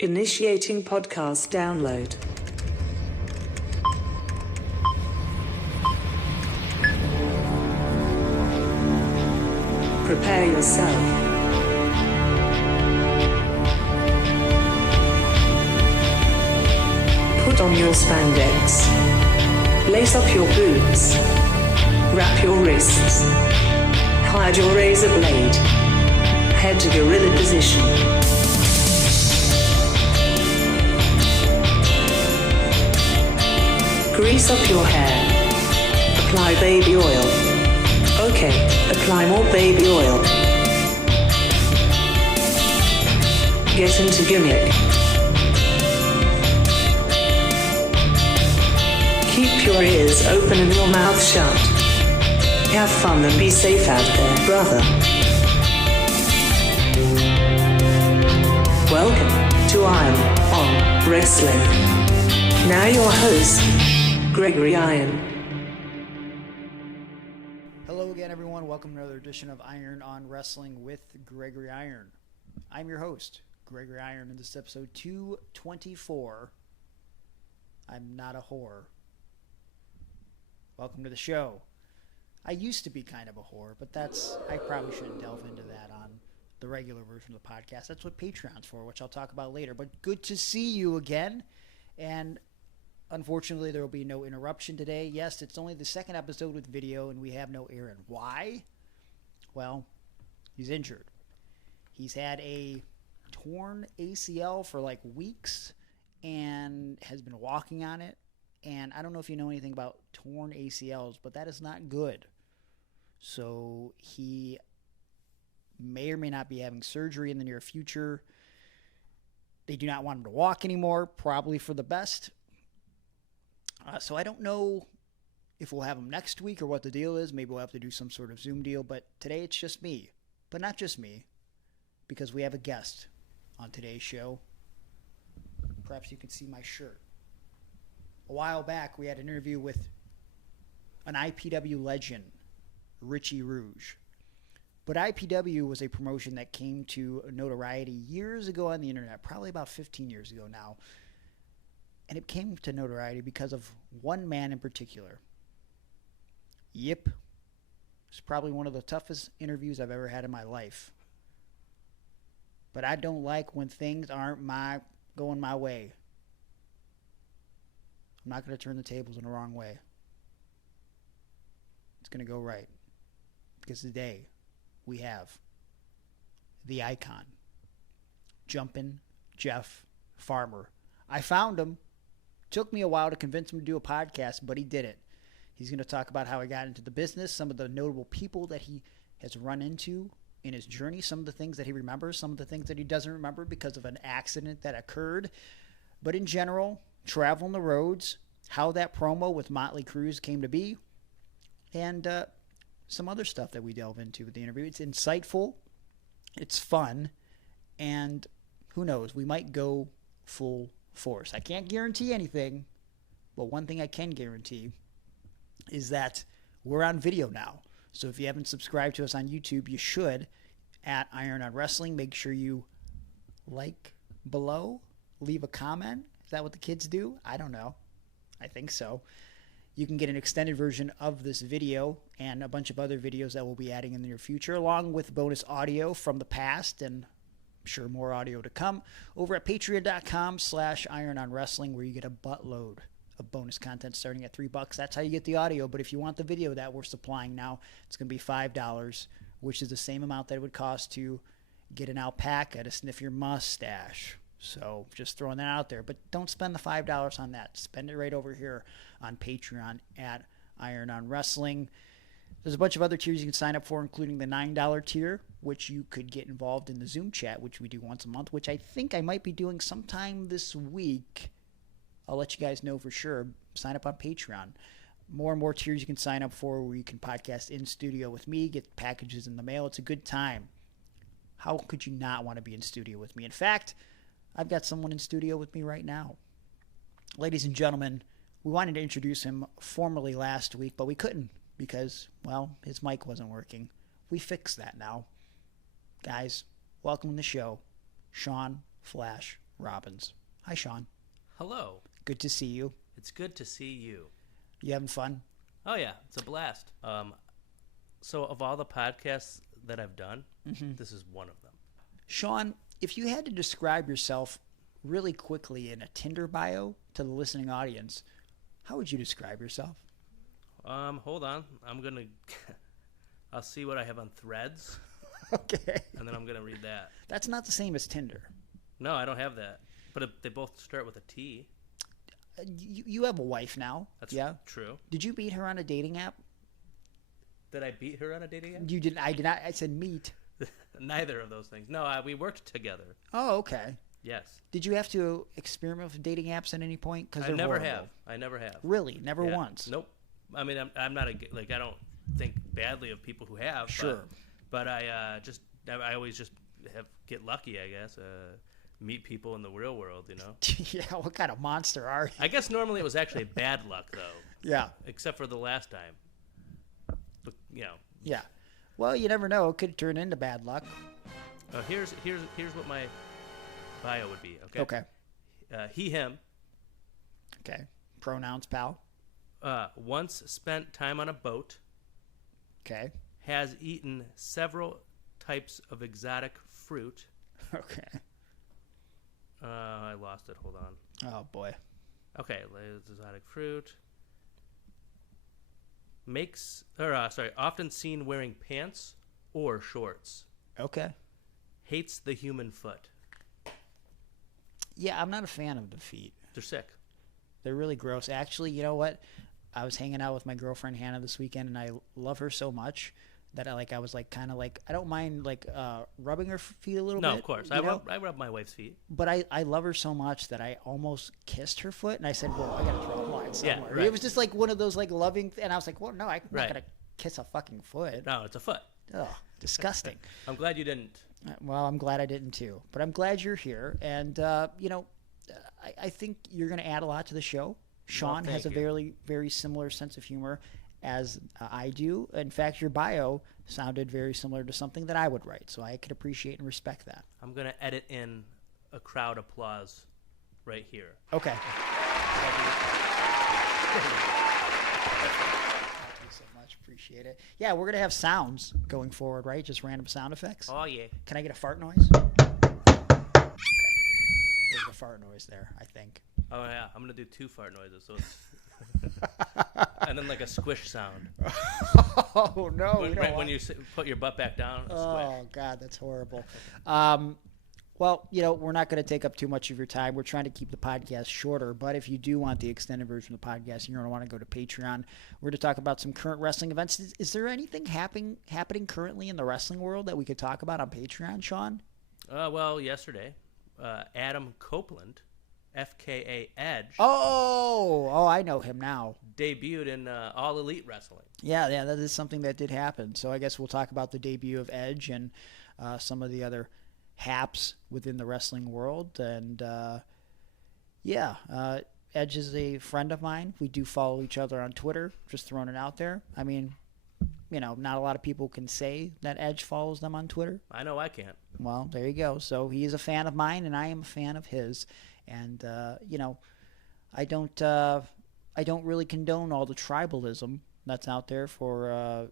Initiating podcast download. Prepare yourself. Put on your spandex. Lace up your boots. Wrap your wrists. Hide your razor blade. Head to gorilla position. Grease up your hair. Apply baby oil. Okay, apply more baby oil. Get into gimmick. Keep your ears open and your mouth shut. Have fun and be safe out there, brother. Welcome to Iron on Wrestling. Now your host, Gregory Iron. Hello again, everyone. Welcome to another edition of Iron on Wrestling with Gregory Iron. I'm your host, Gregory Iron, and this is episode 224. I'm not a whore. Welcome to the show. I used to be kind of a whore, but I probably shouldn't delve into that on the regular version of the podcast. That's what Patreon's for, which I'll talk about later. But good to see you again. And unfortunately, there will be no interruption today. Yes, it's only the second episode with video, and we have no Aaron. Why? Well, he's injured. He's had a torn ACL for like weeks and has been walking on it. And I don't know if you know anything about torn ACLs, but that is not good. So he may or may not be having surgery in the near future. They do not want him to walk anymore, probably for the best. So I don't know if we'll have him next week or what the deal is. Maybe we'll have to do some sort of Zoom deal. But today it's just me. But not just me, because we have a guest on today's show. Perhaps you can see my shirt. A while back, we had an interview with an IPW legend, Richie Rouge. But IPW was a promotion that came to notoriety years ago on the internet, probably about 15 years ago now. And it came to notoriety because of one man in particular. YIP. It's probably one of the toughest interviews I've ever had in my life. But I don't like when things aren't going my way. I'm not going to turn the tables in the wrong way. It's going to go right. Because today we have the icon, Jumpin Jeff Farmer. I found him. Took me a while to convince him to do a podcast, but he did it. He's going to talk about how he got into the business, some of the notable people that he has run into in his journey, some of the things that he remembers, some of the things that he doesn't remember because of an accident that occurred. But in general, traveling the roads, how that promo with Motley Cruz came to be, and some other stuff that we delve into with the interview. It's insightful, it's fun, and who knows, we might go full force. I can't guarantee anything, but one thing I can guarantee is that we're on video now. So if you haven't subscribed to us on YouTube, you should, at Iron on Wrestling. Make sure you like below, leave a comment. Is that what the kids do? I don't know. I think so. You can get an extended version of this video and a bunch of other videos that we'll be adding in the near future, along with bonus audio from the past and I'm sure more audio to come over at patreon.com/irononwrestling, where you get a buttload of bonus content starting at $3. That's how you get the audio. But if you want the video that we're supplying now, it's going to be $5, which is the same amount that it would cost to get an alpaca to sniff your mustache. So just throwing that out there. But don't spend the $5 on that. Spend it right over here on Patreon at Iron on Wrestling. There's a bunch of other tiers you can sign up for, including the $9 tier, which you could get involved in the Zoom chat, which we do once a month, which I think I might be doing sometime this week. I'll let you guys know for sure. Sign up on Patreon. More and more tiers you can sign up for, where you can podcast in studio with me, get packages in the mail. It's a good time. How could you not want to be in studio with me? In fact, I've got someone in studio with me right now. Ladies and gentlemen, we wanted to introduce him formally last week, but we couldn't because, well, his mic wasn't working. We fixed that now. Guys, welcome to the show, Shawn Flash Robbins. Hi, Shawn. Hello. Good to see you. It's good to see you. You having fun? Oh, yeah. It's a blast. So of all the podcasts that I've done, this is one of them. Shawn, if you had to describe yourself really quickly in a Tinder bio to the listening audience, how would you describe yourself? Hold on. I'll see what I have on Threads. Okay. And then I'm going to read that. That's not the same as Tinder. No, I don't have that. But they both start with a T. You have a wife now. That's true. Did you meet her on a dating app? Did I beat her on a dating app? You didn't. I did not. I said meet. Neither of those things. No, we worked together. Oh, okay. Yes. Did you have to experiment with dating apps at any point? Because I never have. Really? Never once? Nope. I mean, I'm not I don't think badly of people who have. Sure. But I always just get lucky, I guess. Meet people in the real world, you know. Yeah. What kind of monster are you? I guess normally it was actually bad luck, though. Yeah. Except for the last time. But, you know. Yeah. Well, you never know. It could turn into bad luck. Here's what my bio would be. Okay. Okay. He, him. Okay. Pronouns, pal. Once spent time on a boat. Okay. Has eaten several types of exotic fruit. Okay. I lost it. Hold on. Oh, boy. Okay. Exotic fruit. Often seen wearing pants or shorts. Okay. Hates the human foot. Yeah, I'm not a fan of the feet. They're sick. They're really gross. Actually, you know what? I was hanging out with my girlfriend Hannah this weekend, and I love her so much that I was kind of I don't mind rubbing her feet a little bit. No, of course. I rub my wife's feet. But I love her so much that I almost kissed her foot, and I said, "Well, I got to draw a line somewhere." Yeah, right. It was just like one of those loving, and I was like, "Well, no, I'm not gonna kiss a fucking foot." No, it's a foot. Oh, disgusting. I'm glad you didn't. Well, I'm glad I didn't too. But I'm glad you're here, and I think you're going to add a lot to the show. Shawn has a very, very similar sense of humor as I do. In fact, your bio sounded very similar to something that I would write, so I could appreciate and respect that. I'm going to edit in a crowd applause right here. Okay. Thank you so much. Appreciate it. Yeah, we're going to have sounds going forward, right? Just random sound effects? Oh, yeah. Can I get a fart noise? Okay. There's a fart noise there, I think. Oh, yeah. I'm going to do 2 fart noises. So it's and then a squish sound. Oh, no. When you put your butt back down. Oh, God, that's horrible. Well, we're not going to take up too much of your time. We're trying to keep the podcast shorter, but if you do want the extended version of the podcast, you're going to want to go to Patreon. We're going to talk about some current wrestling events. Is there anything happening currently in the wrestling world that we could talk about on Patreon, Shawn? Well, yesterday, Adam Copeland, FKA Edge. Oh, I know him now. Debuted in All Elite Wrestling. Yeah, that is something that did happen. So I guess we'll talk about the debut of Edge and some of the other haps within the wrestling world. And Edge is a friend of mine. We do follow each other on Twitter, just throwing it out there. I mean, not a lot of people can say that Edge follows them on Twitter. I know I can't. Well, there you go. So he is a fan of mine, and I am a fan of his. And I don't really condone all the tribalism that's out there for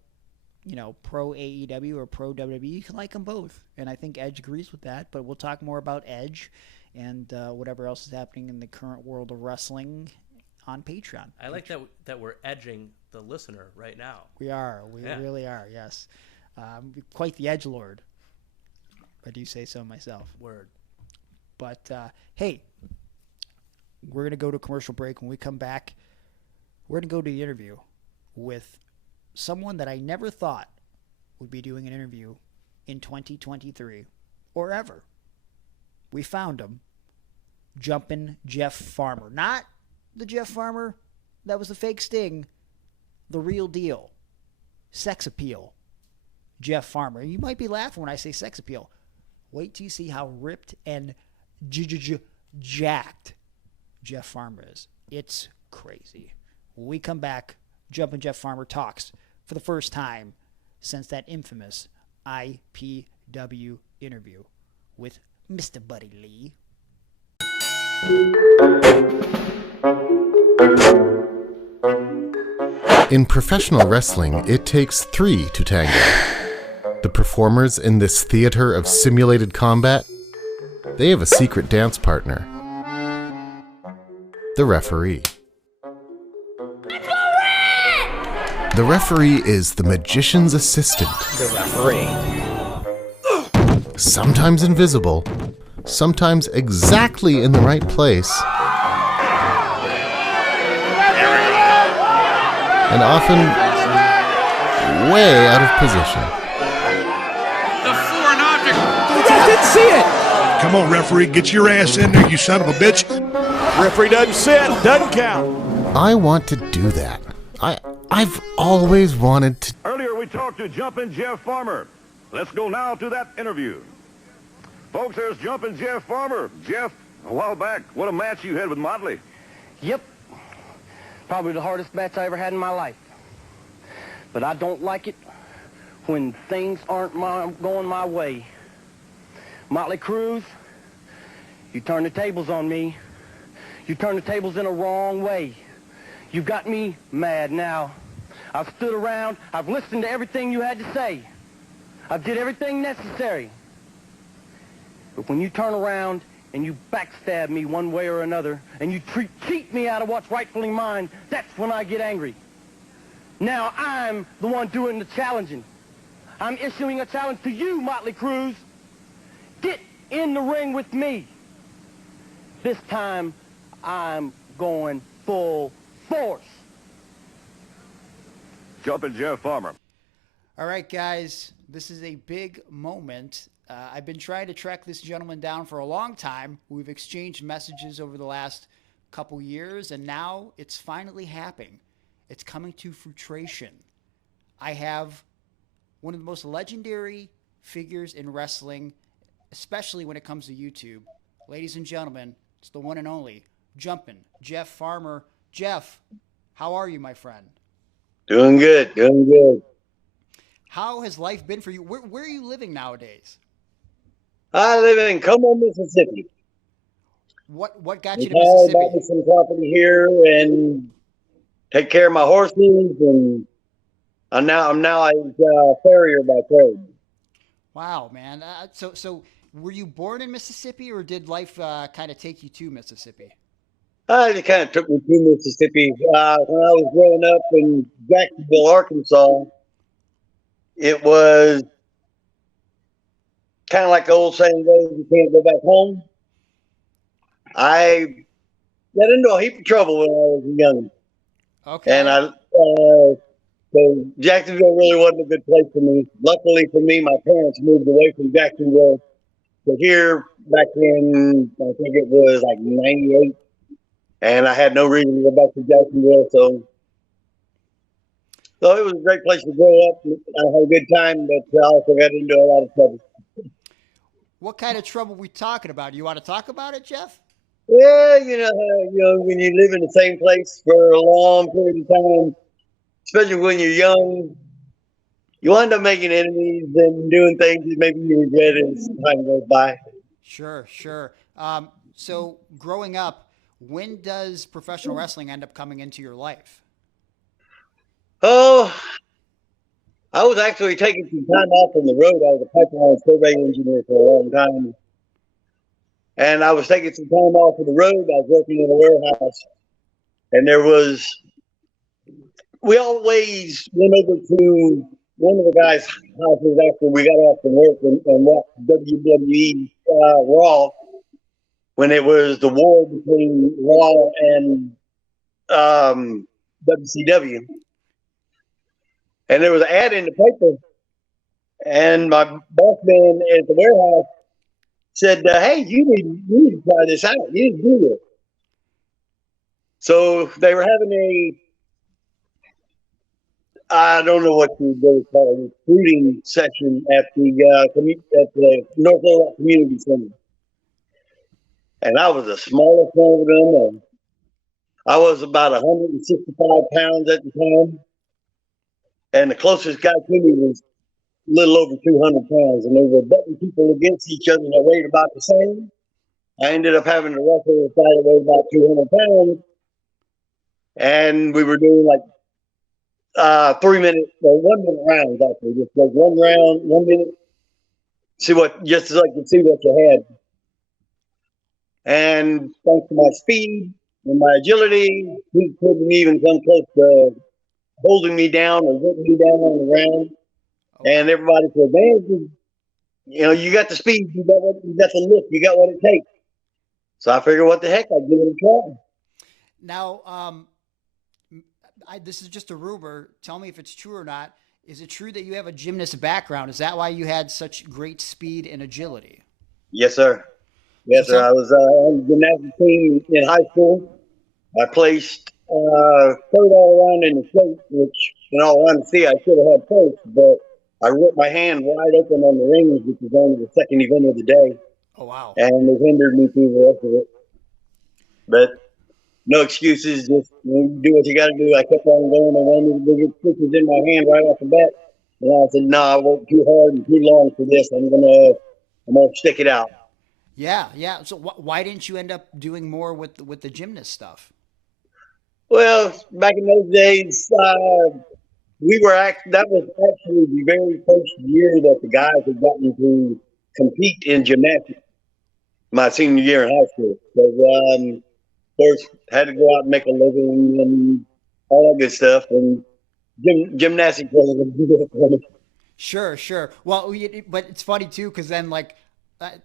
pro AEW or pro WWE. You can like them both, and I think Edge agrees with that. But we'll talk more about Edge and whatever else is happening in the current world of wrestling on Patreon. I like that we're edging the listener right now. We are. We really are. Yes, quite the edge lord. I do say so myself. Word. But hey, we're gonna go to a commercial break. When we come back, we're gonna go to the interview with someone that I never thought would be doing an interview in 2023 or ever. We found him, Jumpin Jeff Farmer. Not the Jeff Farmer that was the fake Sting, the real deal. Sex appeal. Jeff Farmer. You might be laughing when I say sex appeal. Wait till you see how ripped and jacked Jeff Farmer is. It's crazy. When we come back, Jumpin Jeff Farmer talks for the first time since that infamous IPW interview with Mr. Buddy Lee. In professional wrestling, it takes 3 to tango. The performers in this theater of simulated combat, they have a secret dance partner. The referee. The referee is the magician's assistant. The referee. Sometimes invisible, sometimes exactly in the right place, and often way out of position. The foreign object. The ref didn't see it. Come on, referee, get your ass in there, you son of a bitch. Referee doesn't see it, doesn't count. I want to do that. I've always wanted to. Earlier we talked to Jumpin Jeff Farmer. Let's go now to that interview. Folks, there's Jumpin Jeff Farmer. Jeff, a while back, what a match you had with Motley. Yep. Probably the hardest match I ever had in my life. But I don't like it when things aren't going my way. Motley Cruz, you turn the tables on me. You turn the tables in a wrong way. You got me mad now. I've stood around. I've listened to everything you had to say. I did everything necessary. But when you turn around and you backstab me one way or another, and you cheat me out of what's rightfully mine, that's when I get angry. Now I'm the one doing the challenging. I'm issuing a challenge to you, Motley Cruz. Get in the ring with me. This time, I'm going full force. Jumpin Jeff Farmer. All right, guys, this is a big moment. I've been trying to track this gentleman down for a long time. We've exchanged messages over the last couple years, and now it's finally happening. It's coming to fruition. I have one of the most legendary figures in wrestling, especially when it comes to YouTube. Ladies and gentlemen, it's the one and only Jumpin Jeff Farmer. Jeff, how are you, my friend? Doing good, doing good. How has life been for you? Where are you living nowadays? I live in Como, Mississippi. What got you to I Mississippi? bought some property here and take care of my horses, and I'm now a farrier by trade. Wow, man. So were you born in Mississippi, or did life kind of take you to Mississippi? It kind of took me to Mississippi. When I was growing up in Jacksonville, Arkansas, it was kind of like the old saying goes, you can't go back home. I got into a heap of trouble when I was young. Okay. And so Jacksonville really wasn't a good place for me. Luckily for me, my parents moved away from Jacksonville to here back in, I think it was like 98. And I had no reason to go back to Jacksonville. So it was a great place to grow up. I had a good time, but I also got into a lot of trouble. What kind of trouble are we talking about? You want to talk about it, Jeff? Yeah, you know, when you live in the same place for a long period of time, especially when you're young, you wind up making enemies and doing things that maybe you regret as time goes by. Sure. So growing up, when does professional wrestling end up coming into your life? Oh, I was actually taking some time off on the road. I was a pipeline survey engineer for a long time. And I was taking some time off of the road. I was working in a warehouse. And we always went over to one of the guys' houses after we got off from work and watched WWE Raw, when it was the war between Raw and WCW. And there was an ad in the paper, and my boss man at the warehouse said, hey, you need to try this out. You need to do this. So they were having I don't know what they would call it, recruiting session at the North Little Community Center. And I was the smallest one of them. I was about 165 pounds at the time. And the closest guy to me was a little over 200 pounds. And they were betting people against each other that weighed about the same. I ended up having to wrestle a fight that weighed about 200 pounds. And we were doing like 1 minute rounds, actually. Just like 1 round, 1 minute. Just so I could see what you had. And thanks to my speed and my agility, he couldn't even come close to holding me down or getting me down on the ground. And everybody said, man, you got the speed, you got the lift, you got what it takes. So I figured, what the heck, I'd give it a try. Now, this is just a rumor. Tell me if it's true or not. Is it true that you have a gymnast background? Is that why you had such great speed and agility? Yes, sir. Yes, sir. I was on the gymnastic team in high school. I placed third all around in the state, which, in all honesty, I should have had first, but I ripped my hand wide open on the rings, which was only the second event of the day. Oh, wow. And it hindered me through the rest of it. But no excuses, just do what you got to do. I kept on going. I wanted to get stitches in my hand right off the bat. And I said, no, I worked too hard and too long for this. I'm gonna stick it out. Yeah. So why didn't you end up doing more with the gymnast stuff? Well, back in those days, that was actually the very first year that the guys had gotten to compete in gymnastics. My senior year in high school. So, of course, had to go out and make a living and all that good stuff. And gymnastics wasn't a good for me. Sure. Well, but it's funny too, because then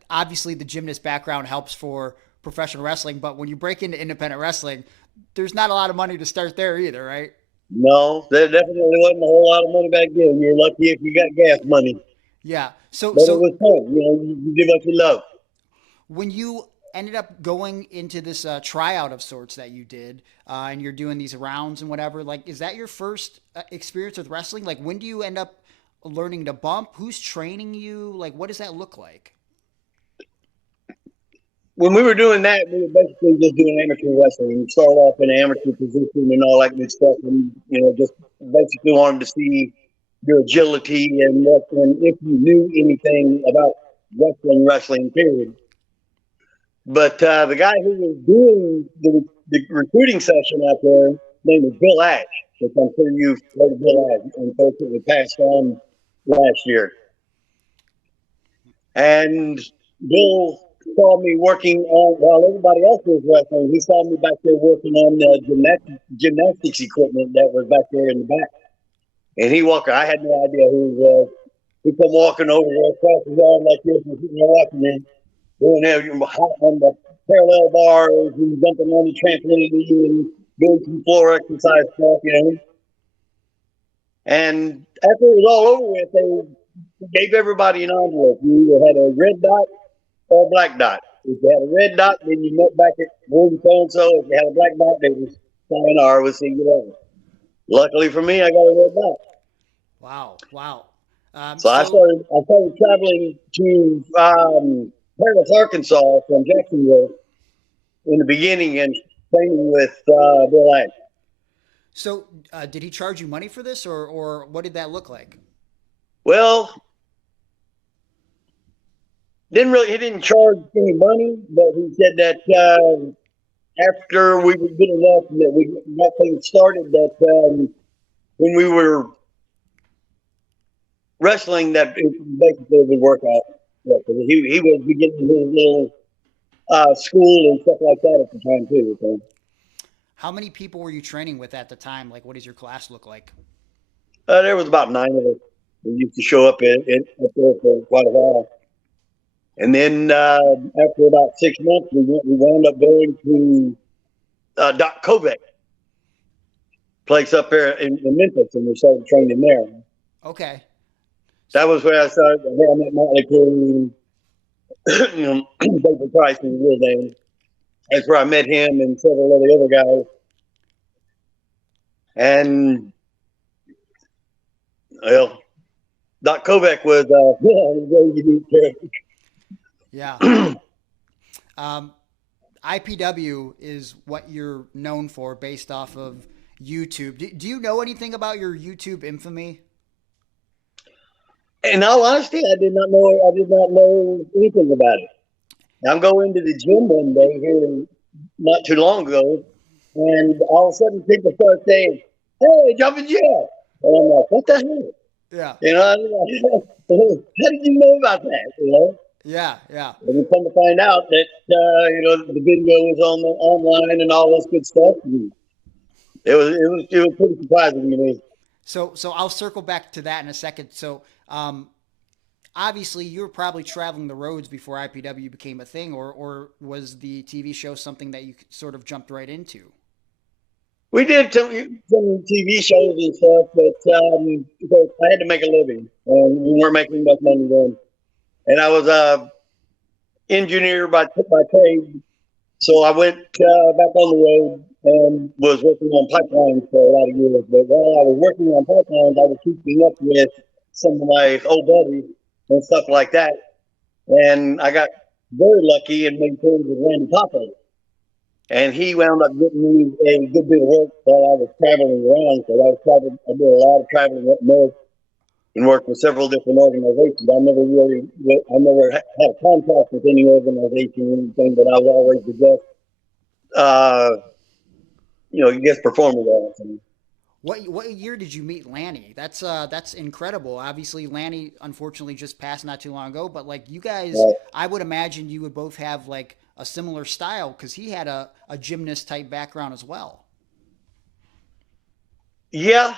obviously the gymnast background helps for professional wrestling, but when you break into independent wrestling, there's not a lot of money to start there either, right? No, there definitely wasn't a whole lot of money back then. You're lucky if you got gas money. Yeah. But it was fun. You did what you love. When you ended up going into this tryout of sorts that you did, and you're doing these rounds and whatever, is that your first experience with wrestling? When do you end up learning to bump? Who's training you? What does that look like? When we were doing that, we were basically just doing amateur wrestling. We started off in an amateur position and all that good stuff, and just basically wanted to see your agility and if you knew anything about wrestling, period. But the guy who was doing the recruiting session out there, his name was Bill Ash, which I'm sure you've heard of Bill Ash, unfortunately passed on last year. And Bill saw me working on, while everybody else was wrestling, he saw me back there working on the gymnastics equipment that was back there in the back. And I had no idea who he was. He come walking over there across the yard like this and sitting there watching me, doing on the parallel bars and jumping on the trampoline and doing some floor exercise stuff, And after it was all over with, they gave everybody an envelope. You either had a red dot or a black dot. If you had a red dot, then you met back at room so-and-so. If you had a black dot, they was sayonara with singular. Luckily for me, I got a red dot. Wow. So I started traveling to Paris, Arkansas from Jacksonville in the beginning and training with Bill Ash. So did he charge you money for this, or what did that look like? Well, he didn't charge any money, but he said that after we were good enough that we got things started, that when we were wrestling, that it basically would work out. Yeah, he was beginning his little school and stuff like that at the time too. So. How many people were you training with at the time? What does your class look like? There was about 9 of us. We used to show up up there for quite a while. And then after about 6 months, we wound up going to Doc Kovac place up there in Memphis, and we started training there. Okay. That was where I started. I met Motley Cruz, David Price was his real name. That's where I met him and several of the other guys. And, well, Doc Kovac was a very unique character. Yeah. IPW is what you're known for based off of YouTube. Do you know anything about your YouTube infamy? In all honesty, I did not know anything about it. I'm going to the gym one day here not too long ago, and all of a sudden people start saying, "Hey, Jumpin' Jeff," and I'm like, "What the hell?" Yeah. You know, how did you know about that? You know. Yeah. Yeah. And we come to find out that the video was online and all this good stuff. And it was pretty surprising to me. So I'll circle back to that in a second. So obviously you were probably traveling the roads before IPW became a thing, or was the TV show something that you sort of jumped right into? We did some TV shows and stuff, but because I had to make a living, and we weren't making enough money then. And I was a engineer by trade, so I went back on the road and was working on pipelines for a lot of years. But while I was working on pipelines, I was keeping up with some of my old buddies and stuff like that. And I got very lucky and made friends with Lanny Poffo. And he wound up getting me a good bit of work while I was traveling around. So I did a lot of traveling up north and worked with several different organizations. I never had a contract with any organization or anything, but I was always the guest performer there. What year did you meet Lanny? That's incredible. Obviously, Lanny unfortunately just passed not too long ago, but like you guys, I would imagine you would both have like a similar style because he had a gymnast type background as well. Yeah,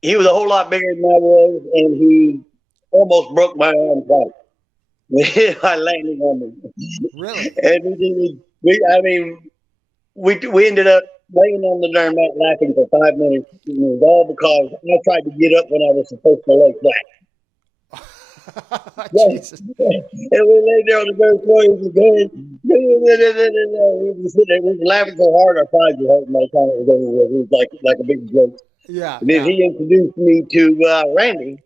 he was a whole lot bigger than I was, and he almost broke my arm twice. I landed on him. Really? And we ended up laying on the darn mat laughing for 5 minutes. It was all because I tried to get up when I was supposed to lay flat. Jesus. And we laid there on the dirt floor. He was going, we were sitting there, we were laughing so hard our thighs were hurting by the time it was over with. It was like a big joke. Yeah. And then he introduced me to Randy,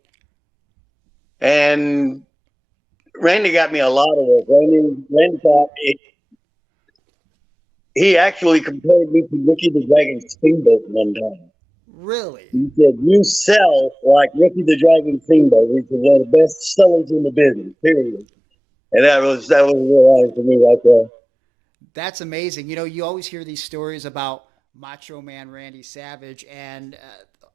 and Randy got me a lot of work. Randy thought he actually compared me to Ricky the Dragon Steamboat one time. Really? He said, "You sell like Ricky the Dragon Steamboat." He said, "One of the best sellers in the business, period." And that was real honest to me right there. That's amazing. You know, you always hear these stories about Macho Man Randy Savage, and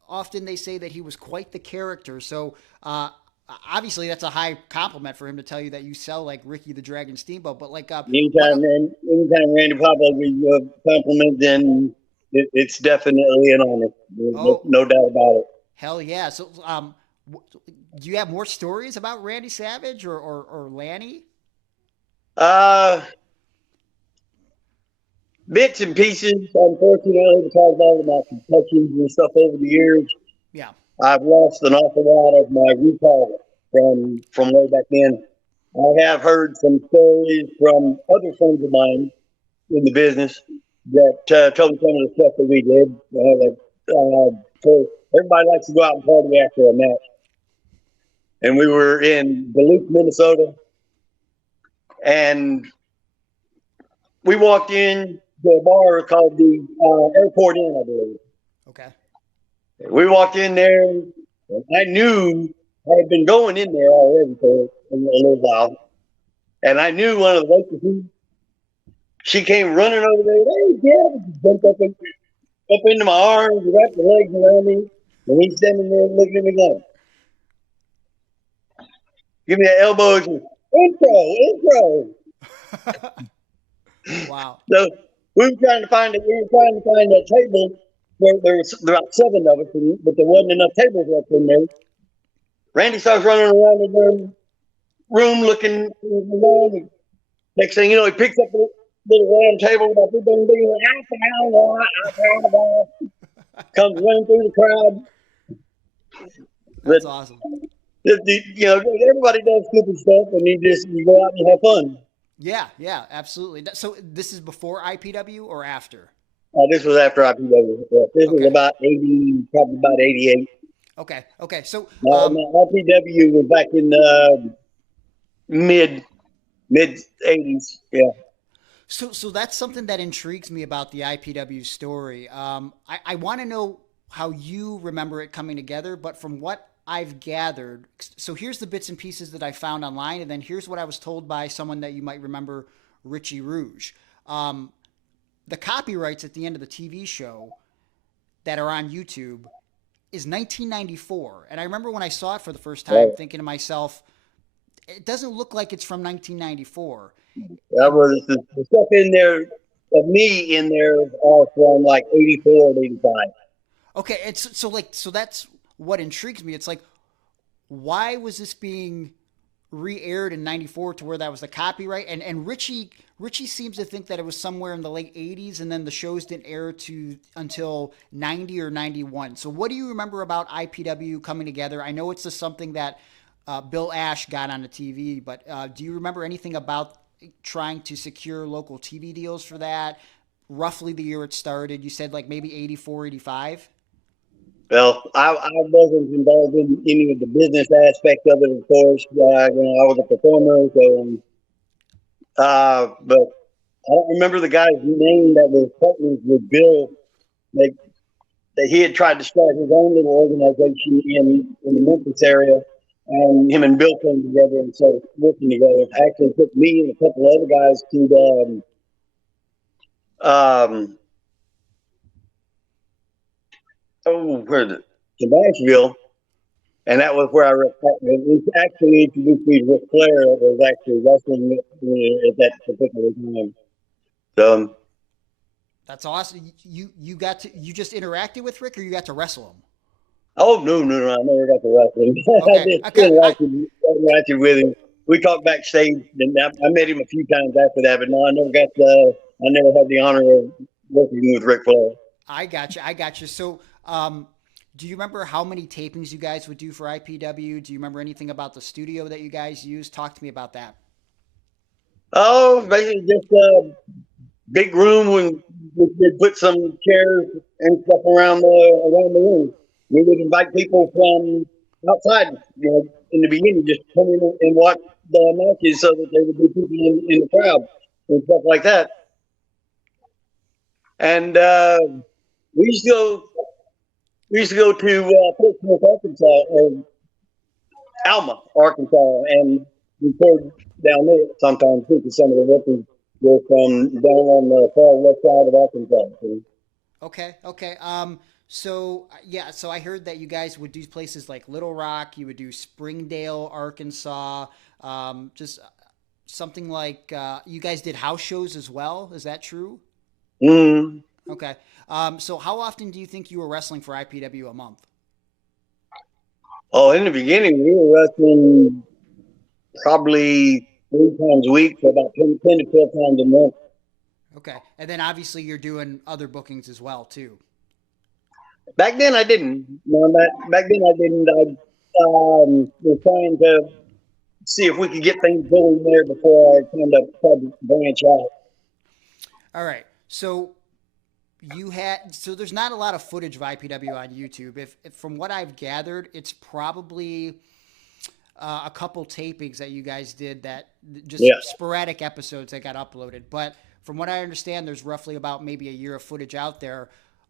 often they say that he was quite the character. So obviously that's a high compliment for him to tell you that you sell like Ricky the Dragon Steamboat. But like anytime Randy Poffo gives you a compliment, then it's definitely an honor. No doubt about it. Hell yeah. So do you have more stories about Randy Savage or Lanny? Bits and pieces, unfortunately, because of all of my concussions and stuff over the years. Yeah. I've lost an awful lot of my recall from way back then. I have heard some stories from other friends of mine in the business that told me some of the stuff that we did. So everybody likes to go out and party after a match. And we were in Duluth, Minnesota, and we walked in to a bar called the Airport Inn, I believe. Okay. We walked in there, and I knew I had been going in there already for a little while, and I knew one of the waitresses. She came running over there. "Hey, yeah!" Jumped up into my arms, wrapped her legs around me, and he's standing there looking at me going, "Give me an elbow." Intro. Wow. So we were trying to find a table. There was about 7 of us, but there wasn't enough tables left in there. Randy starts running around the room looking around. Next thing you know, he picks up a little round table about 15 big, comes running through the crowd. That's awesome. Everybody does stupid stuff, and you go out and have fun. Yeah, absolutely. So this is before IPW or after? This was after IPW. This was about 80, probably about 88. Okay. So IPW was back in the mid 80s. Yeah. So that's something that intrigues me about the IPW story. I want to know how you remember it coming together, but from what I've gathered, so here's the bits and pieces that I found online, and then here's what I was told by someone that you might remember, Richie Rouge. The copyrights at the end of the TV show that are on YouTube is 1994. And I remember when I saw it for the first time thinking to myself, it doesn't look like it's from 1994. That was the stuff in there of me in there are from like 84 and 85. Okay, it's so that's what intrigues me. It's like, why was this being re-aired in 94 to where that was the copyright? And Richie seems to think that it was somewhere in the late 80s, and then the shows didn't air until 90 or 91. So what do you remember about IPW coming together? I know it's just something that Bill Ash got on the TV, but do you remember anything about trying to secure local TV deals for that? Roughly the year it started, you said like maybe 84, 85? Well, I wasn't involved in any of the business aspect of it, of course. I was a performer, so but I don't remember the guy's name that was partners with Bill. That he had tried to start his own little organization in the Memphis area, and him and Bill came together and started working together. Actually took me and a couple of other guys to where is it? To Nashville, and that was where I actually introduced me to Ric Flair. That was actually wrestling at that particular time. So that's awesome. You just interacted with Rick, or you got to wrestle him? Oh no! I never got to wrestle him. I interacted with him. We talked backstage, and I met him a few times after that. But no, I never had the honor of working with Ric Flair. I got you. So, do you remember how many tapings you guys would do for IPW? Do you remember anything about the studio that you guys used? Talk to me about that. Oh, basically just a big room when we could put some chairs and stuff around the room. We would invite people from outside, in the beginning, just come in and watch the matches so that there would be people in the crowd and stuff like that. And we used to go to Portsmouth, Arkansas, or Alma, Arkansas, and record down there sometimes too, because some of the workers were from down on the far west side of Arkansas. So. Okay. So I heard that you guys would do places like Little Rock. You would do Springdale, Arkansas. Just something like you guys did house shows as well. Is that true? Mm. Okay. So how often do you think you were wrestling for IPW a month? Oh, in the beginning, we were wrestling probably 3 times a week, so about 10 to 12 times a month. Okay. And then obviously you're doing other bookings as well, too. Back then I didn't. No, back then I didn't. I was trying to see if we could get things going there before I kind of tried to branch out. All right. So there's not a lot of footage of IPW on YouTube. If from what I've gathered, it's probably a couple tapings that you guys did that just sporadic episodes that got uploaded. But from what I understand, there's roughly about maybe a year of footage out there.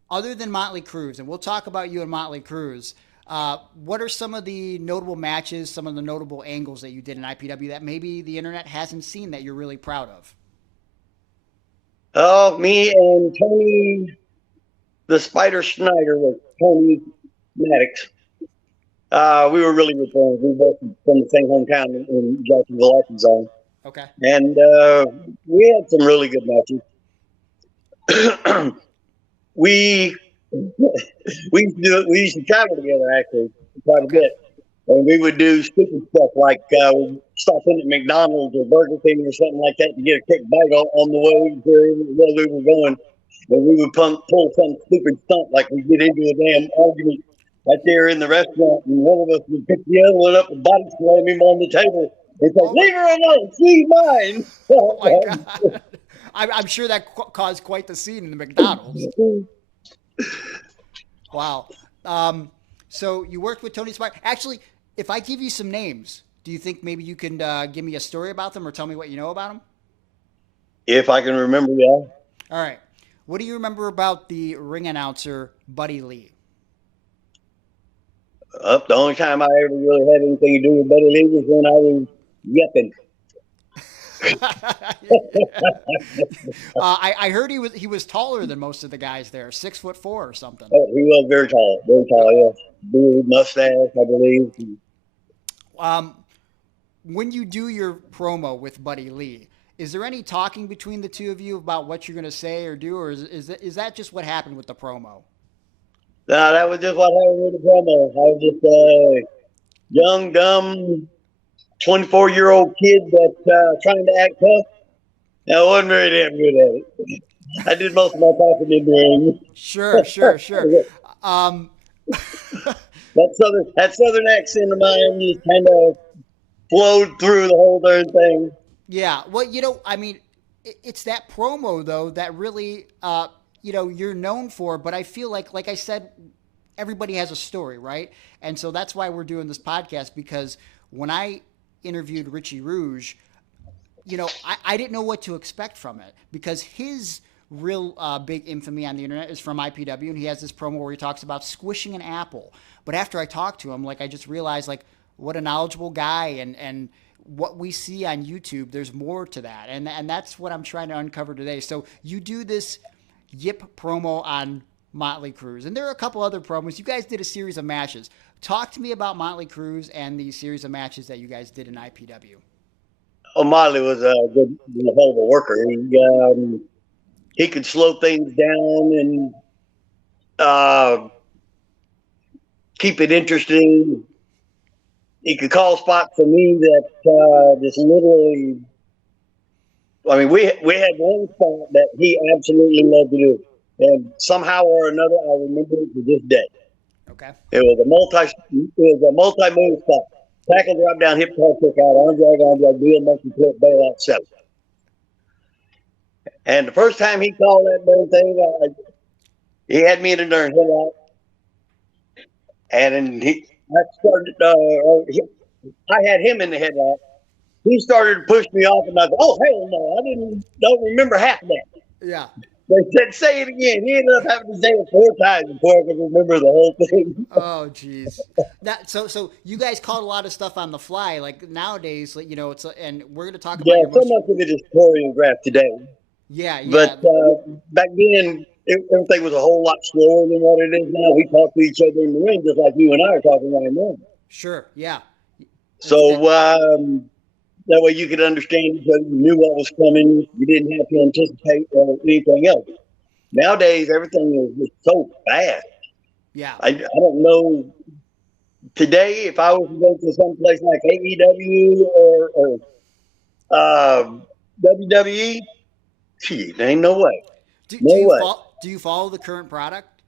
Other than Motley Cruz, and we'll talk about you and Motley Cruz, what are some of the notable matches, some of the notable angles that you did in IPW that maybe the internet hasn't seen that you're really proud of? Oh, me and Tony, the Spider Schneider, with Tony Maddox. We were really good friends. We were both from the same hometown in Jacksonville, Arkansas. Okay. And we had some really good matches. We used to travel together actually quite a bit, and we would do stupid stuff like stop in at McDonald's or Burger King or something like that to get a quick bite on the way where we were going, and we would pull some stupid stunt like we get into a damn argument right there in the restaurant, and one of us would pick the other one up and body slam him on the table and say, "Leave her alone, she's mine." Oh my God. I'm sure that caused quite the scene in the McDonald's. Wow. So you worked with Tony Spider. Actually, if I give you some names, do you think maybe you can give me a story about them or tell me what you know about them? If I can remember, yeah. All right. What do you remember about the ring announcer, Buddy Lee? The only time I ever really had anything to do with Buddy Lee was when I was yipping. I heard he was taller than most of the guys there, 6'4" or something. Oh, he was very tall, yes. Beard, mustache, I believe. When you do your promo with Buddy Lee, is there any talking between the two of you about what you're going to say or do, or is that just what happened with the promo? No, that was just what happened with the promo. I was just a young, dumb, 24-year-old kid that trying to act tough. I wasn't very damn good at it. I did most of my talking in the ring. Sure. That southern accent of mine just kind of flowed through the whole darn thing. Yeah, well, I mean, it's that promo though that really, you're known for. But I feel like I said, everybody has a story, right? And so that's why we're doing this podcast, because when I interviewed Richie Rouge, I didn't know what to expect from it, because his real big infamy on the internet is from IPW, and he has this promo where he talks about squishing an apple. But after I talked to him, I just realized what a knowledgeable guy, and what we see on YouTube, there's more to that, and that's what I'm trying to uncover today. So you do this YIP promo on Motley Cruz, and there are a couple other promos. You guys did a series of matches. Talk to me about Motley Cruz and the series of matches that you guys did in IPW. Oh, Motley was a hell of a worker. He could slow things down and keep it interesting. He could call spots for me that just literally. I mean, we had one spot that he absolutely loved to do, and somehow or another, I remember it to this day. Okay. It was a multi-move spot. Tackle, drop down, hip toss, kick out, arm drag, deal, monkey flip, bail out, seven. And the first time he called that damn thing, he had me in the darn headlock, and I had him in the headlock. He started to push me off, and I thought, "Oh hell no! I don't remember half of that." Yeah. They said, "Say it again." He ended up having to say it 4 times before I could remember the whole thing. Oh, jeez. So you guys called a lot of stuff on the fly. Like nowadays, it's and we're going to talk about. Yeah, so much of it is choreographed today. Yeah. But back then, everything was a whole lot slower than what it is now. We talk to each other in the ring just like you and I are talking right now. Sure. Yeah. So that way you could understand each other. You knew what was coming. You didn't have to anticipate anything else. Nowadays, everything is just so fast. Yeah. I don't know. Today, if I was to go to some place like AEW or WWE, there ain't no way. Do you follow the current product?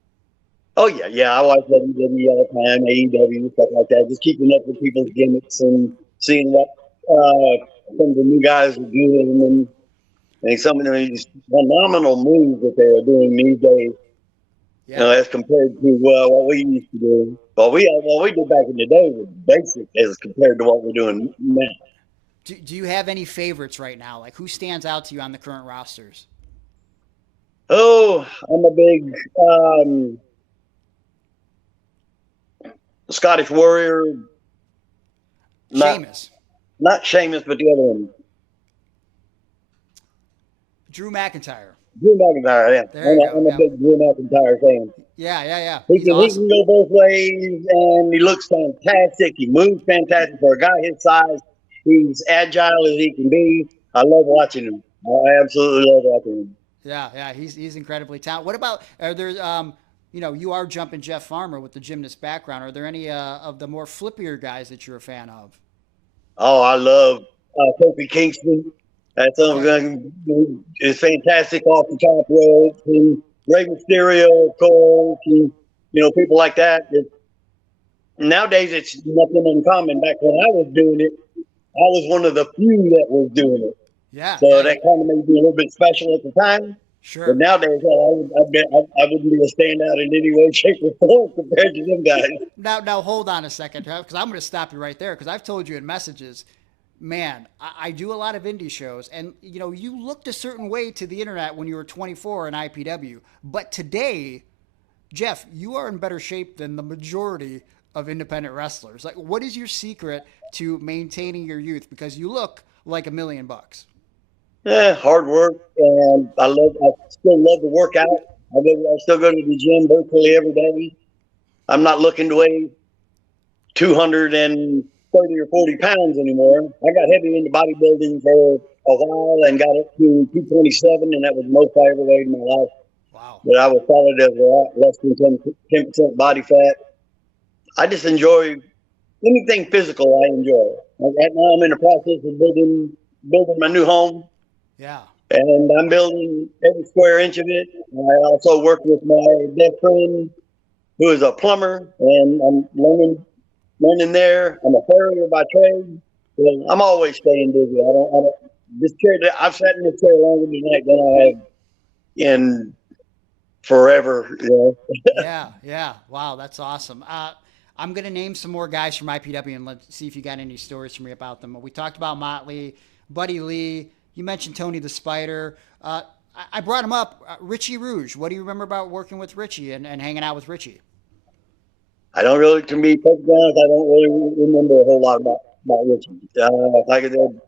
Oh, yeah. I watch WWE all the time, AEW, stuff like that. Just keeping up with people's gimmicks and seeing what some of the new guys are doing and some of these phenomenal moves that they're doing these days. Yeah. As compared to what we used to do. What we did back in the day was basic as compared to what we're doing now. Do you have any favorites right now? Like, who stands out to you on the current rosters? Oh, I'm a big Scottish Warrior. Sheamus. Not Sheamus, but the other one. Drew McIntyre. Drew McIntyre, yeah. I'm a big Drew McIntyre fan. Yeah. He can go both ways, and he looks fantastic. He moves fantastic for a guy his size. He's agile as he can be. I love watching him. I absolutely love watching him. Yeah, he's incredibly talented. What about, are there, you are Jumpin Jeff Farmer with the gymnast background. Are there any of the more flippier guys that you're a fan of? Oh, I love Kofi Kingston. That's something is fantastic off the top rope. And Rey Mysterio, of course, and people like that. Nowadays, it's nothing uncommon. Back when I was doing it, I was one of the few that was doing it. Yeah. So that kind of made me a little bit special at the time. Sure. But nowadays, I wouldn't be a standout in any way, shape, or form compared to them guys. Now hold on a second, because I'm going to stop you right there, because I've told you in messages, man, I do a lot of indie shows, and you looked a certain way to the internet when you were 24 in IPW, but today, Jeff, you are in better shape than the majority of independent wrestlers. Like, what is your secret to maintaining your youth? Because you look like $1 million. Yeah, hard work, and I still love to work out. I still go to the gym virtually every day. I'm not looking to weigh 230 or 40 pounds anymore. I got heavy into bodybuilding for a while and got up to 227, and that was the most I ever weighed in my life. Wow. But I was solid as a lot, less than 10% body fat. I just enjoy anything physical. I enjoy. Right now, I'm in the process of building my new home. Yeah. And I'm building every square inch of it. I also work with my best friend, who is a plumber, and I'm learning there. I'm a farrier by trade. So I'm always staying busy. I've sat in this chair longer tonight than I have in forever. Yeah. Wow, that's awesome. I'm going to name some more guys from IPW and let's see if you got any stories for me about them. We talked about Motley, Buddy Lee. You mentioned Tony the Spider. I brought him up. Richie Rouge. What do you remember about working with Richie and hanging out with Richie? I don't really, to be perfectly honest, I don't really remember a whole lot about Richie. Like I said,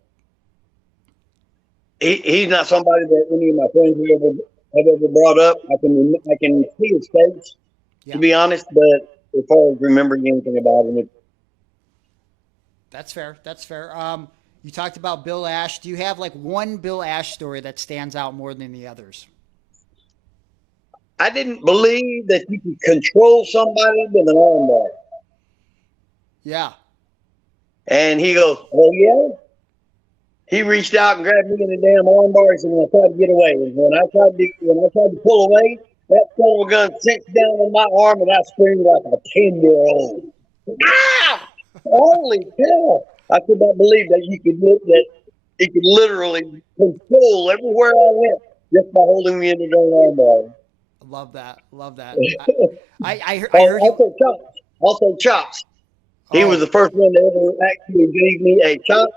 he's not somebody that any of my friends have ever brought up. I can see his face, to be honest, but as far as remembering anything about him, That's fair. You talked about Bill Ash. Do you have like one Bill Ash story that stands out more than the others? I didn't believe that you could control somebody with an armbar. Yeah. And he goes, "Oh yeah." He reached out and grabbed me in the damn armbars, and I tried to get away. And when I tried to pull away, that son of a gun sinks down on my arm, and I screamed like a 10-year-old. Ah! Holy cow! I could not believe that he could literally control everywhere I went just by holding me in the damn armbar. Love that. I heard you. Also chops. He was the first one to ever actually gave me a chop.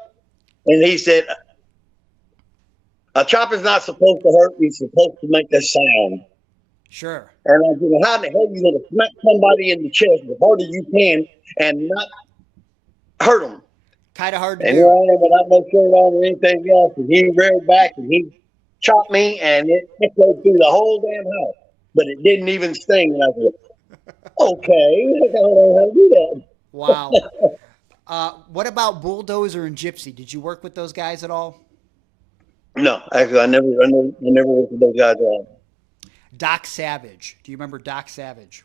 And he said, a chop is not supposed to hurt. He's supposed to make a sound. Sure. And I said, how the hell are you going to smack somebody in the chest as hard as you can and not hurt them? Kind of hard to do. And here I am without no shirt on or anything else. And he reared back and he chopped me, and it echoed through the whole damn house. But it didn't even sting. And I said, okay, I don't know how to do that. Wow. What about Bulldozer and Gypsy? Did you work with those guys at all? No, actually, I never worked with those guys at all. Doc Savage. Do you remember Doc Savage?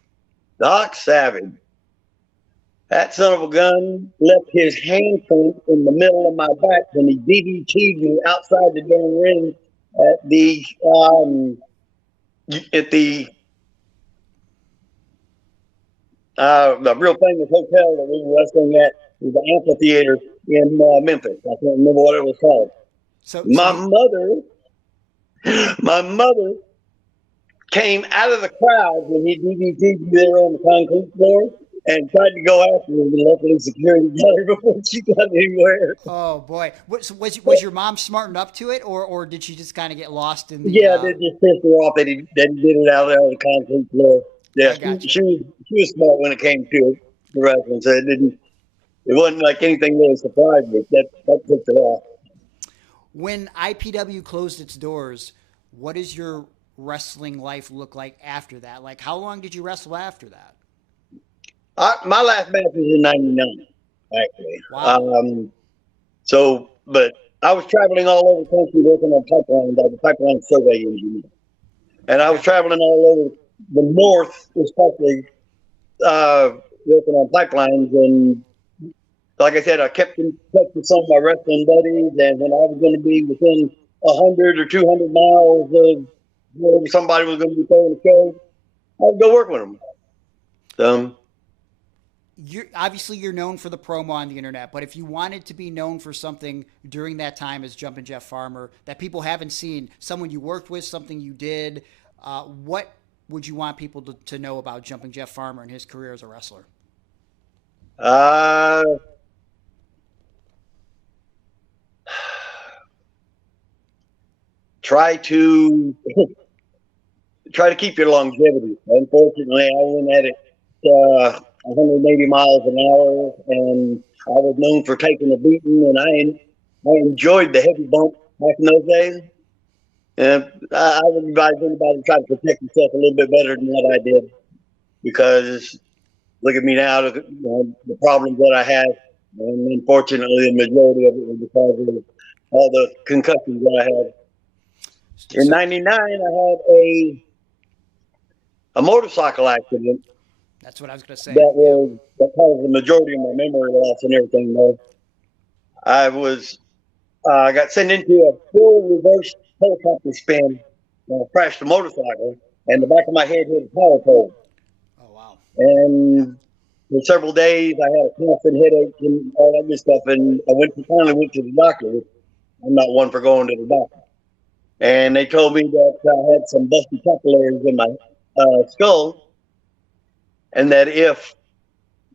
Doc Savage. That son of a gun left his handprint in the middle of my back when he DDT'd me outside the damn ring at the real famous hotel that we were wrestling at, was the amphitheater in Memphis. I can't remember what it was called. So my mother came out of the crowd when he DDT'd me there on the concrete floor and tried to go after him, and luckily security got her before she got anywhere. Oh boy! Was your mom smartened up to it, or did she just kind of get lost in the? Yeah, they just pissed her off that he did it out there on the concrete floor. Yeah, she was smart when it came to the wrestling, so it wasn't like anything really surprised me. That took her off. When IPW closed its doors, what does your wrestling life look like after that? Like, how long did you wrestle after that? My last match was in '99, actually. Wow. But I was traveling all over the country working on pipelines. I was a pipeline survey engineer. And I was traveling all over the north, especially working on pipelines. And like I said, I kept in touch with some of my wrestling buddies. And when I was going to be within 100 or 200 miles of where somebody was going to be throwing a show, I would go work with them. You're known for the promo on the internet, but if you wanted to be known for something during that time as Jumpin Jeff Farmer that people haven't seen, someone you worked with, something you did, what would you want people to know about Jumpin Jeff Farmer and his career as a wrestler? Try to keep your longevity. Unfortunately, I went at it 180 miles an hour, and I was known for taking a beating, and I enjoyed the heavy bump back in those days. And I would advise anybody to try to protect yourself a little bit better than what I did, because look at me now, look at, the problems that I have, and unfortunately the majority of it was because of all the concussions that I had. In '99, I had a motorcycle accident. That's what I was going to say. That caused the majority of my memory loss and everything. Though I got sent into a full reverse helicopter spin. I crashed a motorcycle, and the back of my head hit a power pole. Oh wow! And for several days, I had a constant headache and all that good stuff. And I finally went to the doctor. I'm not one for going to the doctor. And they told me that I had some busted capillaries in my skull, and that if